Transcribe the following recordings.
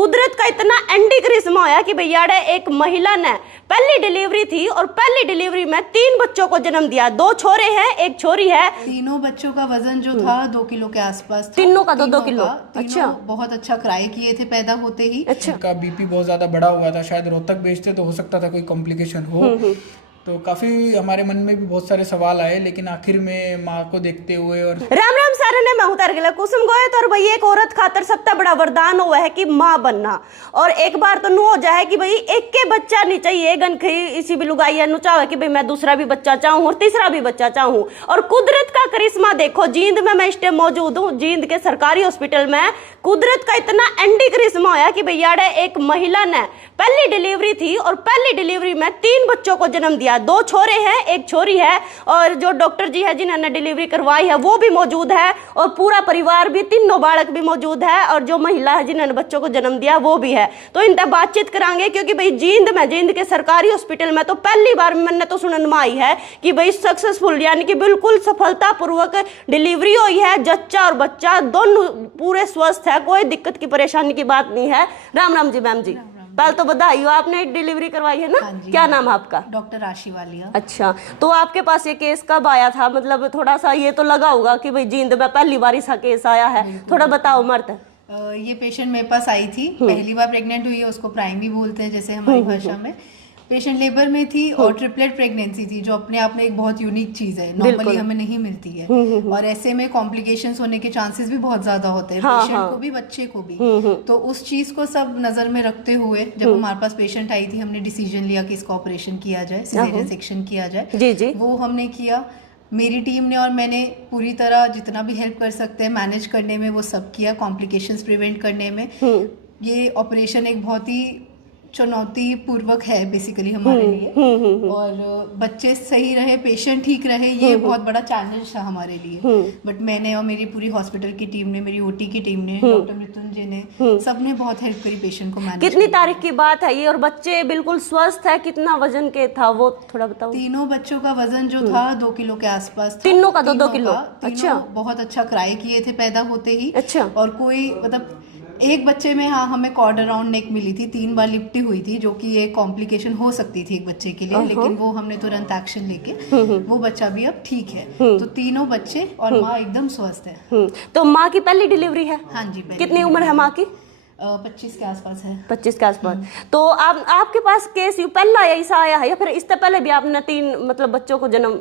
कुदरत का इतना एंडी करिश्मा होया कि भैया एक महिला ने पहली डिलीवरी थी और पहली डिलीवरी में 3 बच्चों को जन्म दिया। 2 छोरे हैं, 1 छोरी है। तीनों बच्चों का वजन जो था 2 किलो के आसपास था। तीनों का 2-2 किलो। अच्छा, बहुत अच्छा क्राई किए थे पैदा होते ही। अच्छा, का बीपी बहुत ज्यादा बढ़ा हुआ था, शायद रोहतक भेजते तो हो सकता था कोई कॉम्प्लिकेशन हो। तो काफी हमारे मन में भी बहुत सारे सवाल आए, लेकिन आखिर में माँ को देखते हुए और राम राम सारे ने मैं उतार गया कुसुम गोए तो भाई एक औरत खातर सबसे बड़ा वरदान हुआ है कि माँ बनना। और एक बार तो नु हो जाए कि भाई एक के बच्चा नहीं चाहिए गन इसी भी लुगाई नु चाहे कि भाई मैं दूसरा भी बच्चा चाहूँ और तीसरा भी बच्चा चाहूँ। और कुदरत का करिश्मा देखो, जींद में मैं इस टाइम मौजूद हूँ, जींद के सरकारी हॉस्पिटल में। कुदरत का इतना एंडी करिश्मा होया कि भैया एक महिला ने पहली डिलीवरी थी और पहली डिलीवरी में 3 बच्चों को जन्म दिया। 2 छोरे हैं, 1 छोरी है। और जो डॉक्टर जी है जिन्होंने डिलीवरी करवाई है वो भी मौजूद है और पूरा परिवार भी, तीनों बालक भी मौजूद है और जो महिला है जिन्होंने बच्चों को जन्म दिया वो भी है। तो इनसे बातचीत करांगे क्योंकि भाई जींद के सरकारी हॉस्पिटल में तो पहली बार मैंने तो सुनने में आई है कि भाई सक्सेसफुल यानी कि बिल्कुल सफलतापूर्वक डिलीवरी हुई है। जच्चा और बच्चा दोनों पूरे स्वस्थ है, कोई दिक्कत की परेशानी की बात नहीं है। राम राम जी मैम जी, पहले तो बधाई हो, आपने डिलीवरी करवाई है ना? क्या नाम है आपका? डॉक्टर राशि वालिया। अच्छा, तो आपके पास ये केस कब आया था? मतलब थोड़ा सा ये तो लगा होगा कि भाई जींद में पहली बार इसका केस आया है, थोड़ा बताओ मर्द। ये पेशेंट मेरे पास आई थी, पहली बार प्रेग्नेंट हुई है, उसको प्राइम भी बोलते हैं जैसे हमारी भाषा में। पेशेंट लेबर में थी और ट्रिपलेट प्रेगनेंसी थी, जो अपने आप में एक बहुत यूनिक चीज है, नॉर्मली हमें नहीं मिलती है। और ऐसे में कॉम्प्लिकेशंस होने के चांसेस भी बहुत ज्यादा होते हैं, पेशेंट को भी बच्चे को भी। तो उस चीज को सब नजर में रखते हुए जब हमारे पास पेशेंट आई थी, हमने डिसीजन लिया कि इसका ऑपरेशन किया जाए, सिजेरियन सेक्शन किया जाए। जी जी, वो हमने किया। मेरी टीम ने और मैंने पूरी तरह जितना भी हेल्प कर सकते हैं मैनेज करने में वो सब किया, कॉम्प्लिकेशंस प्रिवेंट करने में। ये ऑपरेशन एक बहुत ही चुनौती पूर्वक है बेसिकली हमारे लिए। और बच्चे सही रहे, पेशेंट ठीक रहे, ये बहुत बड़ा चैलेंज था हमारे लिए। बट मैंने और मेरी पूरी हॉस्पिटल की टीम ने, मेरी ओटी की टीम ने, डॉक्टर मृत्युंजय ने, सबने बहुत हेल्प करी पेशेंट को मैनेज। कितनी तारीख की बात है ये? और बच्चे बिल्कुल स्वस्थ है? कितना वजन के था वो थोड़ा बताओ। तीनों बच्चों का वजन जो था 2 किलो के आसपास था। तीनों का 2-2 किलो? अच्छा, बहुत अच्छा क्राई किए थे पैदा होते ही। अच्छा, और कोई मतलब एक बच्चे में हाँ हमें कॉर्ड अराउंड नेक मिली थी, 3 बार लिपटी हुई थी, जो कि एक कॉम्प्लिकेशन हो सकती थी एक बच्चे के लिए, लेकिन वो हमने तुरंत एक्शन लेके वो बच्चा भी अब ठीक है। तो तीनों बच्चे और माँ एकदम स्वस्थ है। तो माँ की पहली डिलीवरी है? हाँ जी। कितनी उम्र है माँ की? 25 के आसपास है। 25 के आसपास। तो आपके पास केस पहला ऐसा आया है या फिर इससे पहले भी आपने 3 मतलब बच्चों को जन्म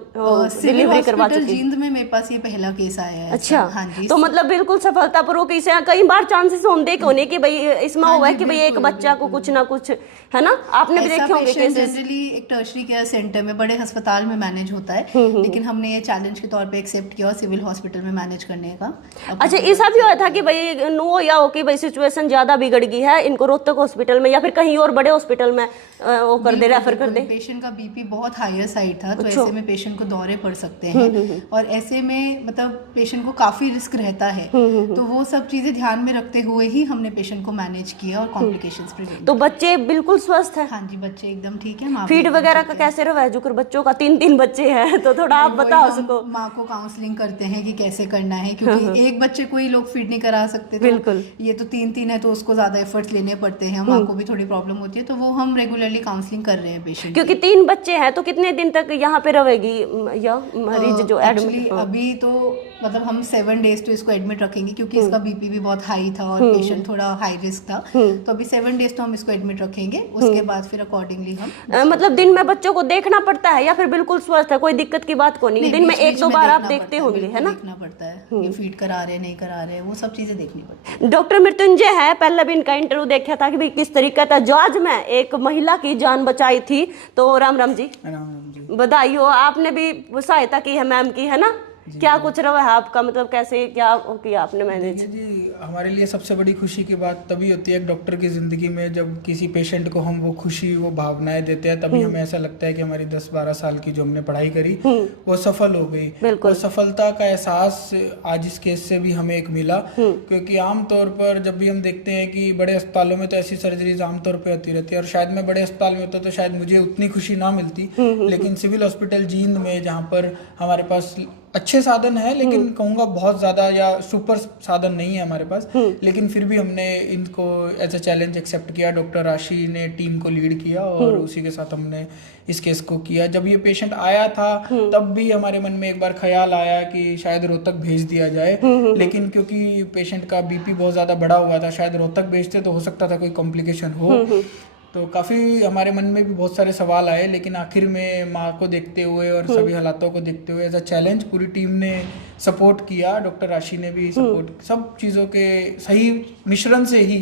डिलीवरी करवा चुकी? जींद में मेरे पास ये पहला केस आया है। अच्छा, हाँ जी। तो मतलब बिल्कुल सफलतापूर्वक इसे कई बार चांसेस होने की भाई इसमें हुआ है कि भाई एक बच्चा को कुछ ना कुछ है ना, आपने भी देखे होंगे केसेस। जनरली एक टर्शरी केयर सेंटर में, बड़े अस्पताल में मैनेज होता है, लेकिन हमने ये चैलेंज के तौर पे एक्सेप्ट किया और सिविल हॉस्पिटल में मैनेज करने का। अच्छा, ऐसा भी हुआ था कि भाई नो या हो कि भाई सिचुएशन ज्यादा बिगड़ गई है, इनको रोहतक हॉस्पिटल में या फिर कहीं और बड़े हॉस्पिटल में वो कर दे, रेफर कर दे? पेशेंट का बीपी बहुत हायर साइड था, तो ऐसे में पेशेंट को दौरे पड़ सकते हैं और ऐसे में मतलब पेशेंट को काफी रिस्क रहता है। तो वो सब चीजें ध्यान में रखते हुए ही हमने पेशेंट को मैनेज किया और कॉम्प्लिकेशंस प्रिवेंट। तो बच्चे बिल्कुल स्वस्थ है? हाँ जी, बच्चे एकदम ठीक है। फीड वगैरह का कैसे रहा है? जुकर बच्चों का 3 बच्चे हैं, तो थोड़ा आप बताओ उसको। माँ को काउंसलिंग करते हैं कि कैसे करना है, क्योंकि एक बच्चे को ही लोग फीड नहीं करा सकते। बिल्कुल, ये तो 3 है तो उसको ज्यादा एफर्ट्स लेने पड़ते हैं, माँ को भी थोड़ी प्रॉब्लम होती है, तो वो हम रेगुलरली काउंसलिंग कर रहे हैं पेशेंट। क्योंकि 3 बच्चे हैं तो कितने दिन तक यहाँ पे रहेगी या मरीज जो एडमिट? अभी तो मतलब हम 7 डेज तो इसको एडमिट रखेंगे, क्योंकि इसका बीपी भी बहुत हाई था और पेशेंट थोड़ा हाई रिस्क था। तो अभी 7 डेज तो हम इसको एडमिट रखेंगे, उसके बाद फिर अकॉर्डिंगली हम मतलब दिन में बच्चों को देखना पड़ता है या फिर बिल्कुल स्वस्थ है, कोई दिक्कत की बात को नहीं? दिन में 1-2 बार आप देखते होंगे है ना? देखना पड़ता है, ये फीड करा रहे नहीं करा रहे, वो सब चीजें देखनी पड़ती है। डॉक्टर मृत्युंजय है, पहले भी इनका इंटरव्यू देखा था कि भाई किस तरीके का जहाज में एक महिला की जान बचाई थी। तो राम राम जी, बधाई हो, आपने भी सहायता की है मैम की, है ना? क्या कुछ रहा है आपका, मतलब कैसे क्या किया आपने मैनेज? जी, हमारे लिए सबसे बड़ी खुशी की बात तभी होती है एक डॉक्टर की ज़िंदगी में, जब किसी पेशेंट को हम वो खुशी, वो भावनाएं देते हैं, तभी हमें ऐसा लगता है कि हमारी 10-12 साल की जो हमने पढ़ाई करी वो सफल हो गई। वो सफलता का एहसास आज इस केस से भी हमें एक मिला, क्योंकि आमतौर पर जब भी हम देखते हैं कि बड़े अस्पतालों में तो ऐसी सर्जरीज आमतौर पर होती रहती है, और शायद मैं बड़े अस्पताल में होता तो शायद मुझे उतनी खुशी ना मिलती, लेकिन सिविल हॉस्पिटल जींद में जहाँ पर हमारे पास अच्छे साधन है, लेकिन कहूँगा बहुत ज़्यादा या सुपर साधन नहीं है हमारे पास, लेकिन फिर भी हमने इनको एज अ चैलेंज एक्सेप्ट किया। डॉक्टर राशि ने टीम को लीड किया और उसी के साथ हमने इस केस को किया। जब ये पेशेंट आया था तब भी हमारे मन में एक बार ख्याल आया कि शायद रोहतक भेज दिया जाए, लेकिन क्योंकि पेशेंट का बीपी बहुत ज़्यादा बढ़ा हुआ था, शायद रोहतक भेजते तो हो सकता था कोई कॉम्प्लिकेशन हो। तो काफ़ी हमारे मन में भी बहुत सारे सवाल आए, लेकिन आखिर में माँ को देखते हुए और सभी हालातों को देखते हुए एज अ चैलेंज पूरी टीम ने सपोर्ट किया। डॉक्टर राशि ने भी सपोर्ट, सब चीज़ों के सही मिश्रण से ही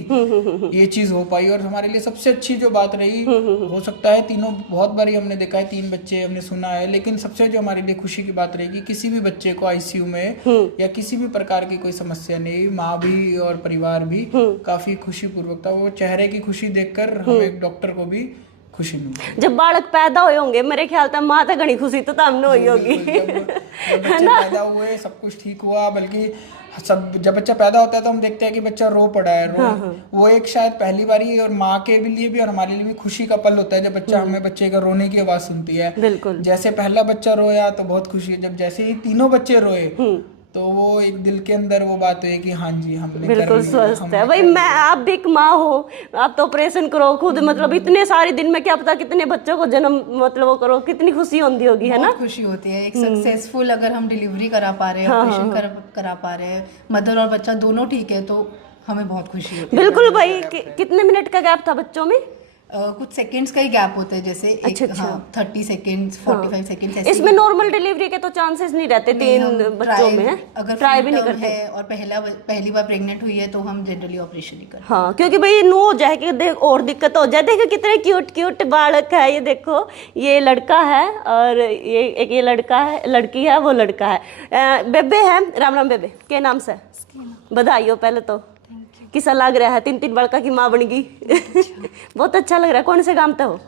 ये चीज़ हो पाई। और हमारे लिए सबसे अच्छी जो बात रही, हो सकता है तीनों, बहुत बारी हमने देखा है 3 बच्चे हमने सुना है, लेकिन सबसे जो हमारे लिए खुशी की बात रहेगी, किसी भी बच्चे को आईसीयू में या किसी भी प्रकार की कोई समस्या नहीं, माँ भी और परिवार भी काफ़ी खुशी पूर्वक था। वो चेहरे की खुशी देखकर हमें डॉक्टर को भी खुशी मिली। जब बालक पैदा हुए होंगे मेरे ख्याल तक माँ तक घनी खुशी तो हमने हुई होगी, है ना? पैदा हुए सब कुछ ठीक हुआ, बल्कि सब जब बच्चा पैदा होता है तो हम देखते हैं कि बच्चा रो पड़ा है, वो एक शायद पहली बारी और माँ के लिए भी और हमारे लिए भी खुशी का पल होता है जब बच्चा हमें बच्चे का रोने की आवाज सुनती है। बिल्कुल। जैसे पहला बच्चा रोया तो बहुत खुशी है, जब जैसे ही तीनों बच्चे रोए तो वो एक दिल के अंदर वो बात हुई कि हाँ जी हमने बिल्कुल स्वस्थ है। भाई मैं, आप भी एक माँ हो, आप तो ऑपरेशन करो खुद, मतलब इतने सारे दिन में क्या पता कितने बच्चों को जन्म मतलब वो करो, कितनी खुशी होती होगी, है ना? खुशी होती है एक सक्सेसफुल, अगर हम डिलीवरी करा पा रहे हैं, ऑपरेशन करा पा रहे हैं, मदर और बच्चा दोनों ठीक है, तो हमें बहुत खुशी होती है। बिल्कुल भाई। कितने मिनट का गैप था बच्चों में? कुछ सेकंड्स का ही गैप होता है, जैसे अच्छा, एक, हाँ, 30 सेकंड्स 45 सेकंड्स ऐसे। इसमें नॉर्मल डिलीवरी के तो चांसेस नहीं रहते 3 बच्चों में, अगर ट्राई भी नहीं करते है और पहली बार प्रेग्नेंट हुई है तो हम जनरली ऑपरेशन ही करते हैं। हाँ, क्योंकि भाई नो हो जाए कि देख और दिक्कत हो जाए। देखो कितने क्यूट क्यूट बालक है, ये देखो, ये लड़का है और ये एक ये लड़का है, लड़की है, वो लड़का है। बेबे है, राम राम बेबे, क्या नाम से? बधाई हो पहले तो। किसा लग रहा है, 3 बड़का की माँ बन गई। बहुत अच्छा लग रहा है। कौन से गांव हो?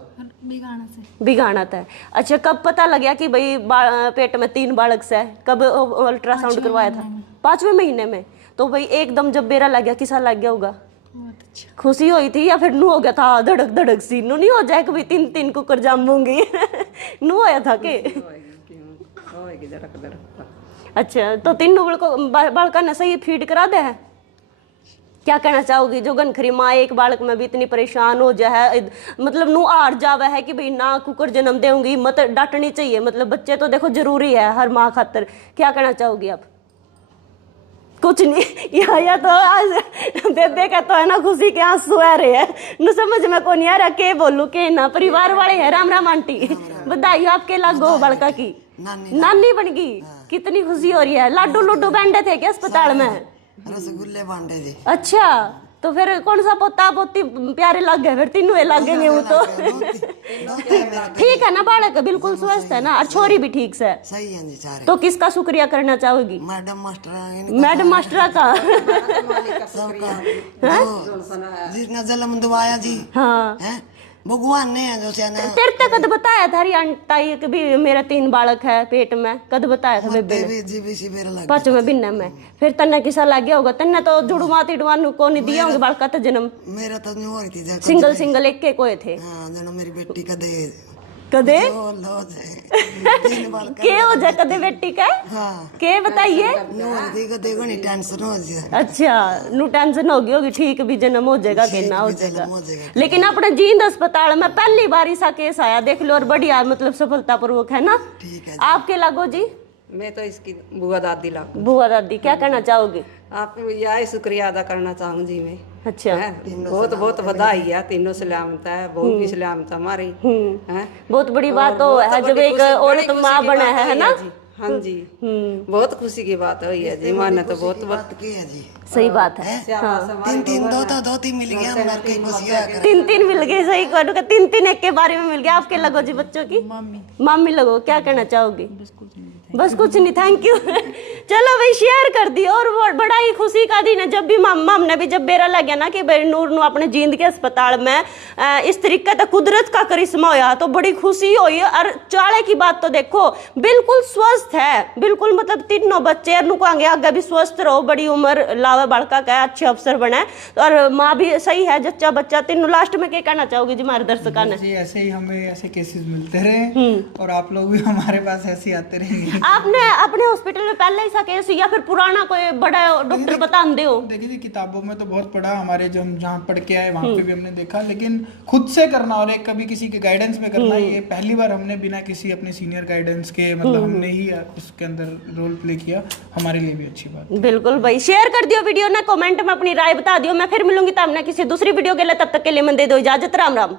बिगाना से। बिगाना था। अच्छा, कब पता लगा कि भाई पेट में 3 बालक से? कब अल्ट्रासाउंड करवाया था? 5वें महीने में। तो भाई एकदम जब बेरा लग गया, किसा लग गया होगा? खुशी हुई थी या फिर नू हो गया था धड़क धड़क सी? नू नहीं हो जाए कि भाई 3 कुकर जामूंगी। नू आया था के? अच्छा, तो 3 बालका ने सही फीड करा दे है? क्या कहना चाहोगी? जो गनखरी माँ एक बालक में भी इतनी परेशान हो जाए, मतलब नू हार जावे है कि भाई ना कुकर जन्म देंगी, मत डांटनी चाहिए, मतलब बच्चे तो देखो जरूरी है हर माँ खातर। क्या कहना चाहोगी आप? कुछ नहीं, या तो आज बेबे का तो है ना खुशी के आंसू आ रहे हैं, न समझ में को नहीं आ रहा के बोलूं के ना। परिवार वाले हैं। राम राम आंटी, बधाई आपके लागो बड़का की नानी बन गई, कितनी खुशी हो रही है। लाडू लुड्डू बांटे थे क्या अस्पताल में? रसगुल्ले बांटे थे। अच्छा, तो फिर कौन सा पोता पोती प्यारे लग गए? फिर तीनों लगेंगे वो तो। ठीक है ना, बालक बिल्कुल स्वस्थ है ना, और छोरी भी ठीक से? सही है जी सारे। तो किसका शुक्रिया करना चाहोगी? मैडम मास्टर, मैडम मास्टरा का। जिसने जन्म दिवाया जी, हाँ, है भगवान ने जो से ना। तेरे तक कद बताया था ताई कि भी मेरा 3 बालक है पेट में? कद बताया था बेबे ने? जी भी सी मेरा लग 5वें महीने में। फिर तन्ने किसा लग गया होगा? तन्ने तो जुड़वा तिड़वा को नहीं दिया होंगे बालका तो जन्म? मेरा तो नहीं हो रही थी, सिंगल एक के कोए थे? हाँ, जनो मेरी बेटी का दे कदे लो जे 3 बाल के हो जाए कदे बेटी का? हाँ, के बताइए। नो देखो देखो नहीं टेंशन हो जी। अच्छा, नु टेंशन होगी ठीक भी जन्म हो जाएगा कि ना हो जाएगा। लेकिन अपने जींद अस्पताल में पहली बार ऐसा केस आया, देख लो, और बढ़िया मतलब सफलतापूर्वक, है ना? ठीक है। आपके लागो जी? मैं तो इसकी बुआ दादी लागू। बुआ दादी, क्या कहना चाहोगे? आप यही शुक्रिया अदा करना चाहूँ जी मैं। अच्छा, बहुत बहुत बधाई है, तीनों सलामत है, बहू भी सलामत हमारी है। बहुत बड़ी बात हो है जब एक औरत माँ बना है ना? हाँ जी, बहुत खुशी की बात हुई है जी। माने तो बहुत बात की है जी, सही बात है। 3 मिल गया, हमारे कई खुशियां कर 3 मिल गए, सही कहो कि 3 एक के बारे में मिल गया। आपके लगो जी बच्चों की? मामी लगो, क्या कहना चाहोगी? बस कुछ नहीं, थैंक यू। चलो भाई, शेयर कर दिया। और वो बड़ा ही खुशी का दिन है जब भी मामा हमने भी जब बेरा लग गया ना कि भाई नूर नू अपने जींद के अस्पताल में इस तरीके का कुदरत का करिश्मा होया, तो बड़ी खुशी हुई। और चाले की बात तो देखो, बिल्कुल स्वस्थ है, बिल्कुल मतलब 3 बच्चे, नु कहेंगे आगे भी स्वस्थ रहो, बड़ी उम्र लाओ हुआ बालका का अच्छे अफसर बने, और माँ भी सही है, जच्चा बच्चा तीनों। लास्ट में क्या कहना चाहोगे जी हमारे दर्शकों ने? जी ऐसे ही हमें ऐसे केसेस मिलते रहे और आप लोग भी हमारे पास ऐसे ही आते रहेंगे। आपने अपने हॉस्पिटल में पहले ऐसा केस या फिर पुराना कोई बड़ा डॉक्टर बता दे हो? देखिए जी, किताबों में तो बहुत पढ़ा, हमारे जो हम जहाँ पढ़ के आए वहाँ पे भी हमने देखा, लेकिन खुद से करना और एक कभी किसी के गाइडेंस में करना, ये पहली बार हमने बिना किसी अपने सीनियर गाइडेंस के, मतलब हमने ही उसके अंदर रोल प्ले किया, हमारे लिए भी अच्छी बात। बिल्कुल भाई, शेयर कर दियो वीडियो ने, कमेंट में अपनी राय बता दियो। मैं फिर मिलूंगी तब ना किसी दूसरी वीडियो के लिए, तब तक के लिए मैं दे दो इजाजत, राम राम।